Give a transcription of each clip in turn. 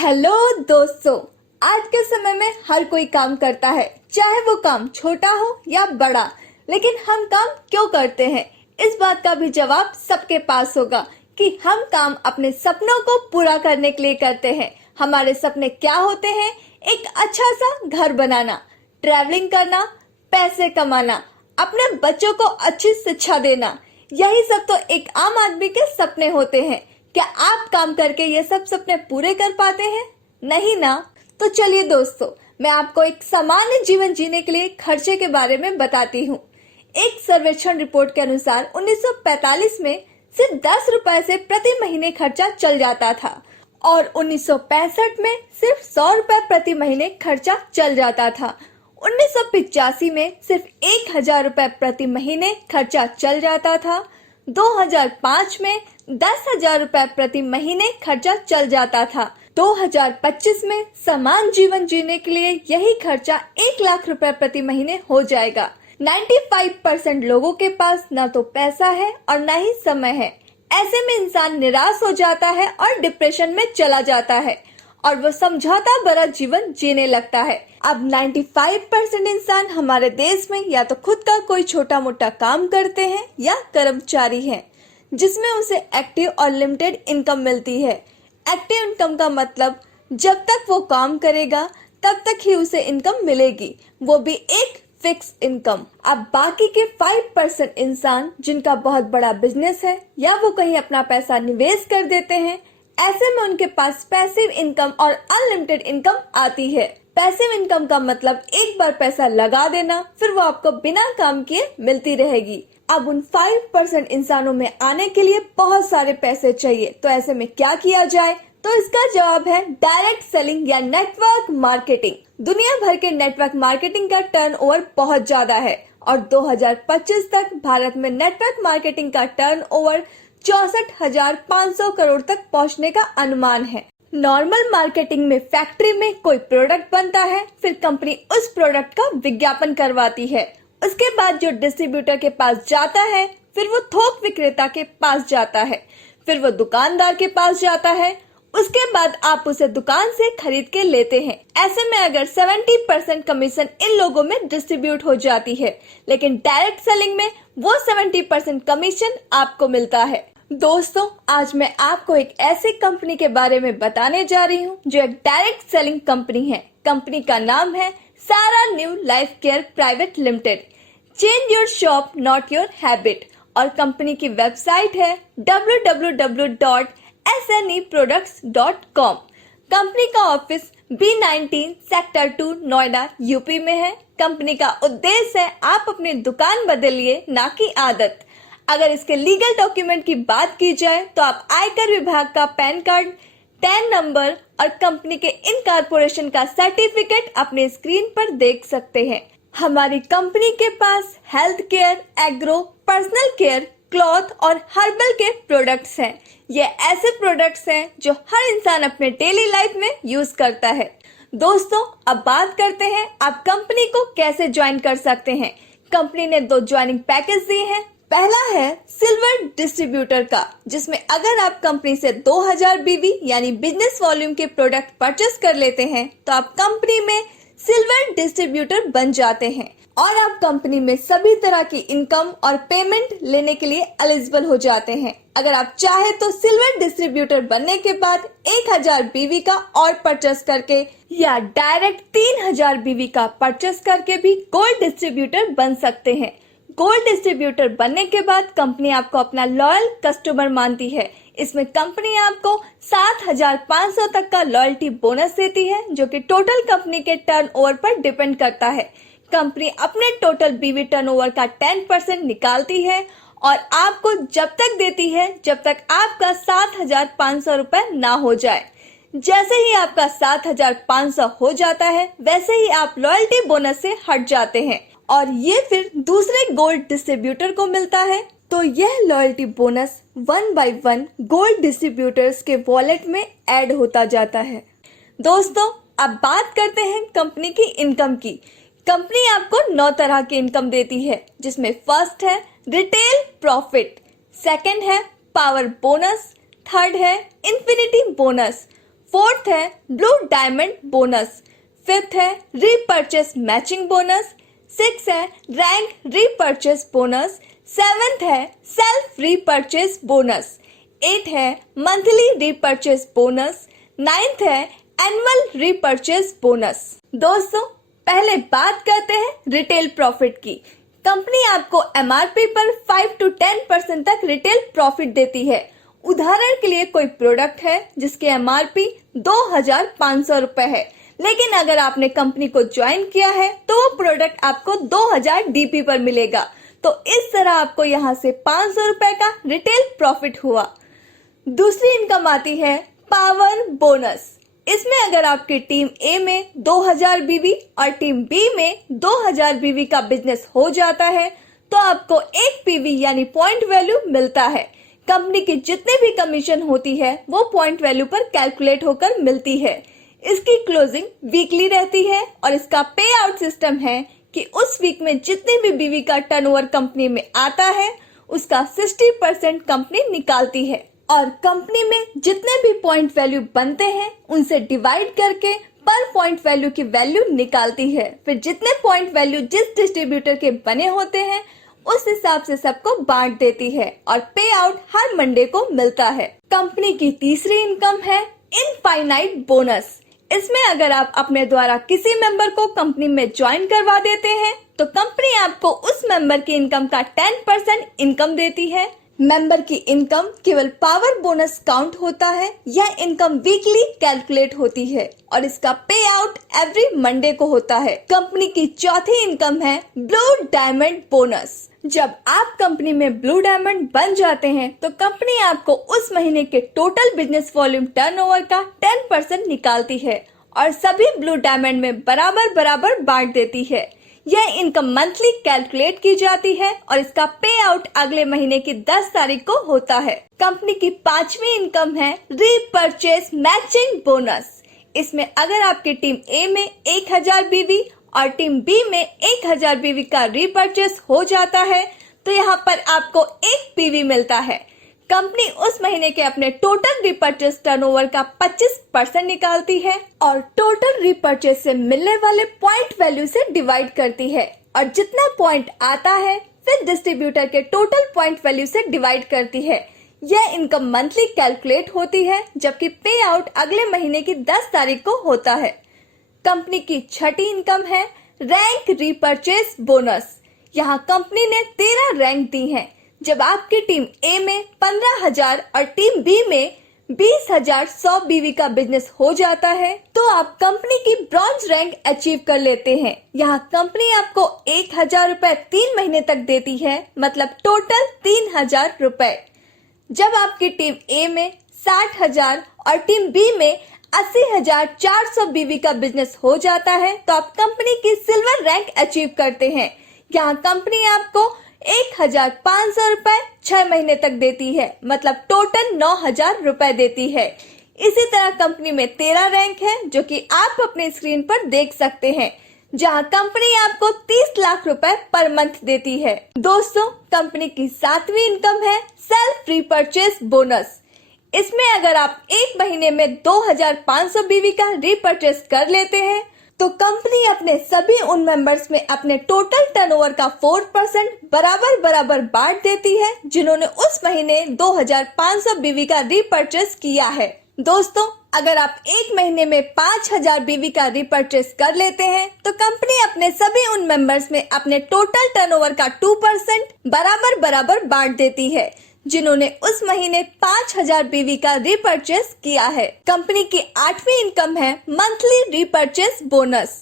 Hello दोस्तों। आज के समय में हर कोई काम करता है, चाहे वो काम छोटा हो या बड़ा। लेकिन हम काम क्यों करते हैं, इस बात का भी जवाब सबके पास होगा कि हम काम अपने सपनों को पूरा करने के लिए करते हैं। हमारे सपने क्या होते हैं? एक अच्छा सा घर बनाना, ट्रैवलिंग करना, पैसे कमाना, अपने बच्चों को अच्छी शिक्षा देना। यही सब तो एक आम आदमी के सपने होते हैं। क्या आप काम करके ये सब सपने पूरे कर पाते हैं? नहीं ना। तो चलिए दोस्तों, मैं आपको एक सामान्य जीवन जीने के लिए खर्चे के बारे में बताती हूँ। एक सर्वेक्षण रिपोर्ट के अनुसार 1945 में सिर्फ 10 रुपए से प्रति महीने खर्चा चल जाता था और 1965 में सिर्फ 100 रुपए प्रति महीने खर्चा चल जाता था। 1985 में सिर्फ 1000 रुपए प्रति महीने खर्चा चल जाता था। 2005 में 10,000 रुपए प्रति महीने खर्चा चल जाता था। 2025 में समान जीवन जीने के लिए यही खर्चा 1 लाख रुपए प्रति महीने हो जाएगा। 95% लोगों के पास न तो पैसा है और न ही समय है। ऐसे में इंसान निराश हो जाता है और डिप्रेशन में चला जाता है और वो समझौता भरा जीवन जीने लगता है। अब 95% इंसान हमारे देश में या तो खुद का कोई छोटा मोटा काम करते हैं या कर्मचारी हैं, जिसमें उसे एक्टिव और लिमिटेड इनकम मिलती है। एक्टिव इनकम का मतलब जब तक वो काम करेगा तब तक ही उसे इनकम मिलेगी, वो भी एक फिक्स इनकम। अब बाकी के 5% इंसान जिनका बहुत बड़ा बिजनेस है या वो कहीं अपना पैसा निवेश कर देते हैं, ऐसे में उनके पास पैसिव इनकम और अनलिमिटेड इनकम आती है। पैसिव इनकम का मतलब एक बार पैसा लगा देना, फिर वो आपको बिना काम किए मिलती रहेगी। अब उन 5% इंसानों में आने के लिए बहुत सारे पैसे चाहिए, तो ऐसे में क्या किया जाए? तो इसका जवाब है डायरेक्ट सेलिंग या नेटवर्क मार्केटिंग। दुनिया भर के नेटवर्क मार्केटिंग का टर्नओवर बहुत ज्यादा है और 2025 तक भारत में नेटवर्क मार्केटिंग का टर्नओवर 64,500 करोड़ तक पहुंचने का अनुमान है। नॉर्मल मार्केटिंग में फैक्ट्री में कोई प्रोडक्ट बनता है, फिर कंपनी उस प्रोडक्ट का विज्ञापन करवाती है। उसके बाद जो डिस्ट्रीब्यूटर के पास जाता है, फिर वो थोक विक्रेता के पास जाता है, फिर वो दुकानदार के पास जाता है। उसके बाद आप उसे दुकान से खरीद के लेते हैं। ऐसे में अगर 70% कमीशन इन लोगों में डिस्ट्रीब्यूट हो जाती है, लेकिन डायरेक्ट सेलिंग में वो 70% कमीशन आपको मिलता है। दोस्तों, आज मैं आपको एक ऐसी कंपनी के बारे में बताने जा रही हूँ जो एक डायरेक्ट सेलिंग कंपनी है। कंपनी का नाम है सारा new life care private limited. Change your shop not your habit. और कंपनी की वेबसाइट है www.sneproducts.com। कंपनी का office B19 sector 2 Noida UP में है। कंपनी का उद्देश्य है आप अपनी दुकान बदलिए, ना कि आदत। अगर इसके लीगल डॉक्यूमेंट की बात की जाए तो आप आयकर विभाग का पैन कार्ड, टैन नंबर और कंपनी के इनकॉर्पोरेशन का सर्टिफिकेट अपने स्क्रीन पर देख सकते हैं। हमारी कंपनी के पास health care, agro, personal care, cloth और हर्बल के प्रोडक्ट्स हैं। ये ऐसे प्रोडक्ट्स हैं जो हर इंसान अपने डेली लाइफ में यूज करता है। दोस्तों, अब बात करते हैं आप कंपनी को कैसे ज्वाइन कर सकते हैं। कंपनी ने 2 ज्वाइनिंग पैकेज दिए हैं। पहला है सिल्वर डिस्ट्रीब्यूटर का, जिसमें अगर आप कंपनी से 2000 बीवी यानी बिजनेस वॉल्यूम के प्रोडक्ट परचेस कर लेते हैं तो आप कंपनी में सिल्वर डिस्ट्रीब्यूटर बन जाते हैं और आप कंपनी में सभी तरह की इनकम और पेमेंट लेने के लिए एलिजिबल हो जाते हैं। अगर आप चाहे तो सिल्वर डिस्ट्रीब्यूटर बनने के बाद 1000 बीवी का और परचेस करके या डायरेक्ट 3000 बीवी का परचेस करके भी गोल्ड डिस्ट्रीब्यूटर बन सकते हैं। गोल्ड डिस्ट्रीब्यूटर बनने के बाद कंपनी आपको अपना लॉयल कस्टमर मानती है। इसमें कंपनी आपको 7,500 तक का लॉयल्टी बोनस देती है, जो कि टोटल कंपनी के टर्नओवर पर डिपेंड करता है। कंपनी अपने टोटल बीवी टर्नओवर का 10% निकालती है और आपको जब तक देती है जब तक आपका 7,500 रुपए ना हो जाए। जैसे ही आपका 7,500 हो जाता है, वैसे ही आप लॉयल्टी बोनस से हट जाते हैं और ये फिर दूसरे गोल्ड डिस्ट्रीब्यूटर को मिलता है। तो यह loyalty bonus 1 by 1 gold distributors के वॉलेट में ऐड होता जाता है। दोस्तों, अब बात करते हैं कंपनी की इनकम की। कंपनी आपको 9 तरह की इनकम देती है, जिसमें फर्स्ट है रिटेल प्रॉफिट, सेकंड है पावर बोनस, थर्ड है इन्फिनिटी बोनस, फोर्थ है ब्लू डायमंड बोनस, फिफ्थ है रीपर्चेस मैचिंग बोनस, सिक्स है रैंक रीपर्चेस बोनस, सेवेंथ है सेल्फ रीपर्चेस बोनस, एट है मंथली रीपर्चेस बोनस, नाइन्थ है एनुअल रीपर्चेस बोनस। दोस्तों, पहले बात करते हैं रिटेल प्रॉफिट की। कंपनी आपको एमआरपी पर 5 to 10% तक रिटेल प्रॉफिट देती है। उदाहरण के लिए कोई प्रोडक्ट है जिसके एमआरपी 2500 रुपए है, लेकिन अगर आपने कंपनी को ज्वाइन किया है तो वो प्रोडक्ट आपको 2000 डीपी पर मिलेगा। तो इस तरह आपको यहाँ से 500 रुपए का रिटेल प्रॉफिट हुआ। दूसरी इनकम आती है पावर बोनस। इसमें अगर आपकी टीम ए में 2000 बीवी और टीम बी में 2000 बीवी का बिजनेस हो जाता है तो आपको 1 पीवी यानी पॉइंट वैल्यू मिलता है। कंपनी की जितनी भी कमीशन होती है वो पॉइंट वैल्यू पर कैलकुलेट होकर मिलती है। इसकी क्लोजिंग वीकली रहती है और इसका पे आउट सिस्टम है कि उस वीक में जितनी भी बीवी का टर्नओवर कंपनी में आता है उसका 60% कंपनी निकालती है और कंपनी में जितने भी पॉइंट वैल्यू बनते हैं उनसे डिवाइड करके पर पॉइंट वैल्यू की वैल्यू निकालती है। फिर जितने पॉइंट वैल्यू जिस डिस्ट्रीब्यूटर के बने होते हैं उस हिसाब से सबको बांट देती है और पे आउट हर मंडे को मिलता है। कंपनी की तीसरी इनकम है इनफाइनाइट बोनस। इसमें अगर आप अपने द्वारा किसी मेंबर को कंपनी में ज्वाइन करवा देते हैं तो कंपनी आपको उस मेंबर की इनकम का 10% इनकम देती है। मेंबर की इनकम केवल पावर बोनस काउंट होता है। यह इनकम वीकली कैलकुलेट होती है और इसका पे आउट एवरी मंडे को होता है। कंपनी की चौथी इनकम है ब्लू डायमंड बोनस। जब आप कंपनी में ब्लू डायमंड बन जाते हैं तो कंपनी आपको उस महीने के टोटल बिजनेस वॉल्यूम टर्नओवर का 10% निकालती है और सभी ब्लू डायमंड में बराबर बराबर बांट देती है। यह इनकम मंथली कैलकुलेट की जाती है और इसका पे आउट अगले महीने की 10 तारीख को होता है। कंपनी की पांचवी इनकम है रीपर्चेस मैचिंग बोनस। इसमें अगर आपकी टीम ए में 1000 बीवी और टीम बी में 1000 बीवी का रीपर्चेस हो जाता है तो यहाँ पर आपको 1 पीवी मिलता है। कंपनी उस महीने के अपने टोटल रिपर्चेस टर्नओवर का 25% निकालती है और टोटल रिपर्चेस से मिलने वाले पॉइंट वैल्यू से डिवाइड करती है और जितना पॉइंट आता है फिर डिस्ट्रीब्यूटर के टोटल पॉइंट वैल्यू से डिवाइड करती है। यह इनकम मंथली कैलकुलेट होती है जबकि पे आउट अगले महीने की 10 तारीख को होता है। कंपनी की छठी इनकम है रैंक रीपर्चेस बोनस। यहाँ कंपनी ने 13 रैंक दी हैं। जब आपकी टीम ए में 15,000 और टीम बी में 20,100 बीवी का बिजनेस हो जाता है तो आप कंपनी की ब्रॉन्ज रैंक अचीव कर लेते हैं। यहाँ कंपनी आपको 1,000 रुपए 3 महीने तक देती है, मतलब टोटल 3,000 रुपए। जब आपकी टीम ए में 60,000 और टीम बी में 80,400 बीवी का बिजनेस हो जाता है तो आप कंपनी की सिल्वर रैंक अचीव करते हैं। यहाँ कंपनी आपको 1,500 रुपए 6 महीने तक देती है, मतलब टोटल 9,000 रुपए देती है। इसी तरह कंपनी में 13 रैंक है जो कि आप अपने स्क्रीन पर देख सकते हैं, जहां कंपनी आपको 30 लाख रुपए पर मंथ देती है। दोस्तों, कंपनी की 7वीं इनकम है सेल्फ रीपर्चेस बोनस। इसमें अगर आप एक महीने में 2,500 बीवी का रीपर्चेस कर लेते हैं तो कंपनी अपने सभी उन मेंबर्स में अपने टोटल टर्नओवर का 4% बराबर बराबर बांट देती है जिन्होंने उस महीने 2,500 बीवी का रीपर्चेस किया है। दोस्तों, अगर आप एक महीने में 5,000 बीवी का रीपर्चेस कर लेते हैं तो कंपनी अपने सभी उन मेंबर्स में अपने टोटल टर्नओवर का 2% बराबर बराबर बांट देती है जिन्होंने उस महीने 5,000 बीवी का रीपर्चेस किया है। कंपनी की 8वीं इनकम है मंथली रीपर्चेस बोनस।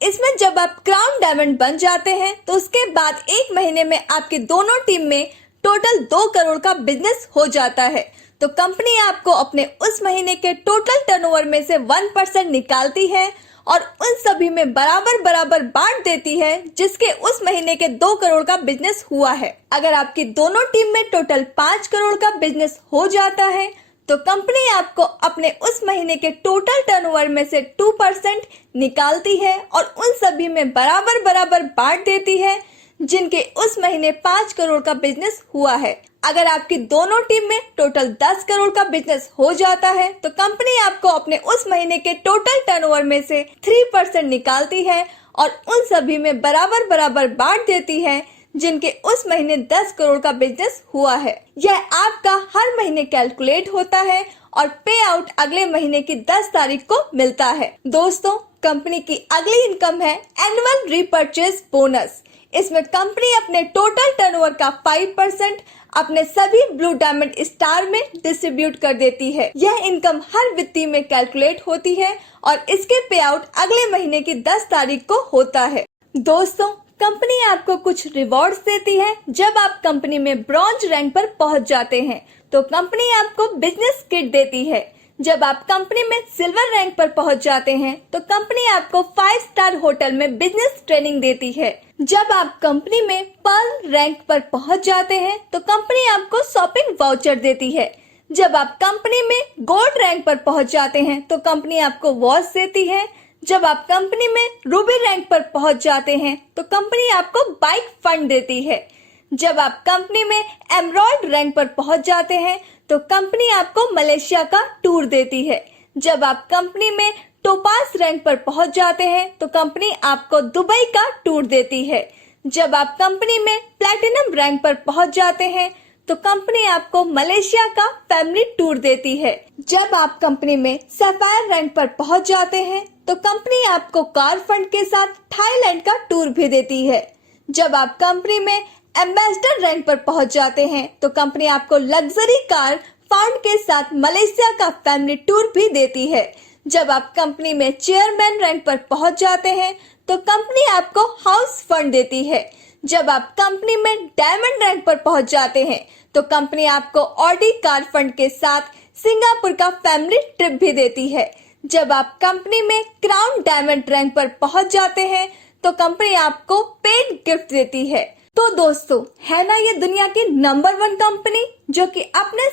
इसमें जब आप क्राउन डायमंड बन जाते हैं तो उसके बाद एक महीने में आपकी दोनों टीम में टोटल 2 करोड़ का बिजनेस हो जाता है तो कंपनी आपको अपने उस महीने के टोटल टर्नओवर में से 1% निकालती है और उन सभी में बराबर बराबर बांट देती है जिसके उस महीने के 2 करोड़ का बिजनेस हुआ है। अगर आपकी दोनों टीम में टोटल 5 करोड़ का बिजनेस हो जाता है तो कंपनी आपको अपने उस महीने के टोटल टर्नओवर में से 2% निकालती है और उन सभी में बराबर बराबर बांट देती है जिनके उस महीने 5 करोड़ का बिजनेस हुआ है। अगर आपकी दोनों टीम में टोटल 10 करोड़ का बिजनेस हो जाता है तो कंपनी आपको अपने उस महीने के टोटल टर्नओवर में से 3% निकालती है और उन सभी में बराबर बराबर बांट देती है जिनके उस महीने 10 करोड़ का बिजनेस हुआ है। यह आपका हर महीने कैलकुलेट होता है और पे आउट अगले महीने की 10 तारीख को मिलता है। दोस्तों, कंपनी की अगली इनकम है एनुअल रीपर्चेज बोनस। इसमें कंपनी अपने टोटल टर्नओवर का 5% अपने सभी ब्लू डायमंड स्टार में डिस्ट्रीब्यूट कर देती है। यह इनकम हर वित्तीय में कैलकुलेट होती है और इसके पे आउट अगले महीने की 10 तारीख को होता है। दोस्तों, कंपनी आपको कुछ रिवॉर्ड्स देती है। जब आप कंपनी में ब्रॉन्ज रैंक पर पहुंच जाते हैं तो कंपनी आपको बिजनेस किट देती है। जब आप कंपनी में सिल्वर रैंक पर पहुंच जाते हैं तो कंपनी आपको 5 स्टार होटल में बिजनेस ट्रेनिंग देती है। जब आप कंपनी में पर्ल रैंक पर पहुंच जाते हैं तो कंपनी आपको शॉपिंग वाउचर देती है। जब आप कंपनी में गोल्ड रैंक पर पहुंच जाते हैं तो कंपनी आपको वॉच देती है। जब आप कंपनी में रूबी रैंक पर पहुंच जाते हैं तो कंपनी आपको बाइक फंड देती है। जब आप कंपनी में एमराल्ड रैंक पर पहुंच जाते हैं तो कंपनी आपको मलेशिया का टूर देती है। जब आप कंपनी में टोपास रैंक पर पहुंच जाते हैं तो कंपनी आपको दुबई का टूर देती है। जब आप कंपनी में प्लैटिनम रैंक पर पहुंच जाते हैं तो कंपनी आपको मलेशिया का फैमिली टूर देती है। जब आप कंपनी में सैफायर रैंक पर पहुंच जाते हैं तो कंपनी आपको कार फंड के साथ थाईलैंड का टूर भी देती है। जब आप कंपनी में एम्बेसडर रैंक पर पहुंच जाते हैं तो कंपनी आपको लग्जरी कार फाउंड के साथ मलेशिया का फैमिली टूर भी देती है। जब आप कंपनी में चेयरमैन रैंक पर पहुंच जाते हैं तो कंपनी आपको हाउस फंड देती है। जब आप कंपनी में डायमंड रैंक पर पहुंच जाते हैं तो कंपनी आपको ऑडी कार फंड के साथ सिंगापुर का फैमिली ट्रिप भी देती है। जब आप कंपनी में क्राउन डायमंड रैंक पर पहुंच जाते हैं तो कंपनी आपको पेड गिफ्ट देती है। तो दोस्तों, है ना ये दुनिया की नंबर 1 कंपनी जो कि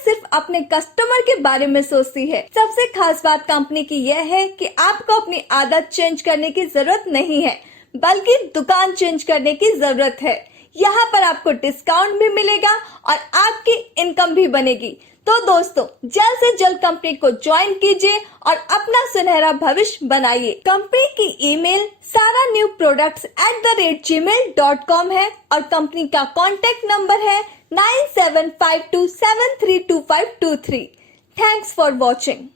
सिर्फ अपने कस्टमर के बारे में सोचती है। सबसे खास बात कंपनी की यह है कि आपको अपनी आदत चेंज करने की जरूरत नहीं है, बल्कि दुकान चेंज करने की जरूरत है। यहाँ पर आपको डिस्काउंट भी मिलेगा और आपकी इनकम भी बनेगी। तो दोस्तों, जल्द से जल्द कंपनी को ज्वाइन कीजिए और अपना सुनहरा भविष्य बनाइए। कंपनी की ईमेल saranewproducts@gmail.com है और कंपनी का कॉन्टेक्ट नंबर है 9752732523। Thanks for watching.